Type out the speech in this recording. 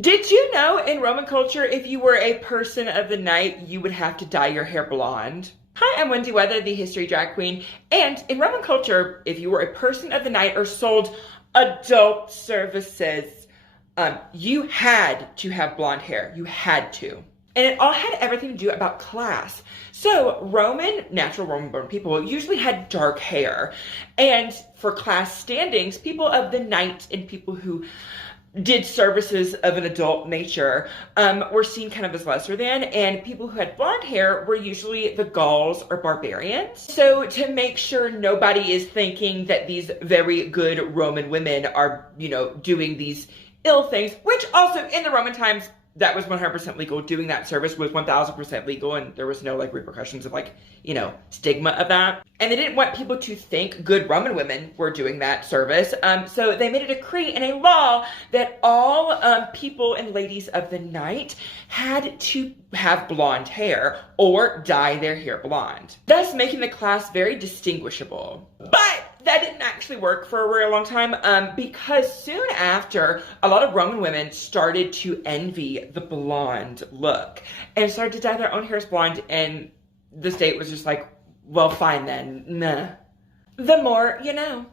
Did you know in Roman culture, if you were a person of the night, you would have to dye your hair blonde? Hi, I'm Wendy Weather, the history drag queen. And in Roman culture, if you were a person of the night or sold adult services, you had to have blonde hair. You had to. And it all had everything to do about class. So natural Roman born people usually had dark hair. And for class standings, people of the night and people who did services of an adult nature were seen kind of as lesser than, and people who had blonde hair were usually the Gauls or barbarians. So to make sure nobody is thinking that these very good Roman women are, doing these ill things, which also in the Roman times, that was 100% legal. Doing that service was 1000% legal, and there was no repercussions of stigma of that. And they didn't want people to think good Roman women were doing that service. So they made a decree and a law that all people and ladies of the night had to have blonde hair or dye their hair blonde, thus making the class very distinguishable. But that didn't actually work for a very long time because soon after, a lot of Roman women started to envy the blonde look and started to dye their own hairs blonde, and the state was just like, well, fine then, nah. The more you know.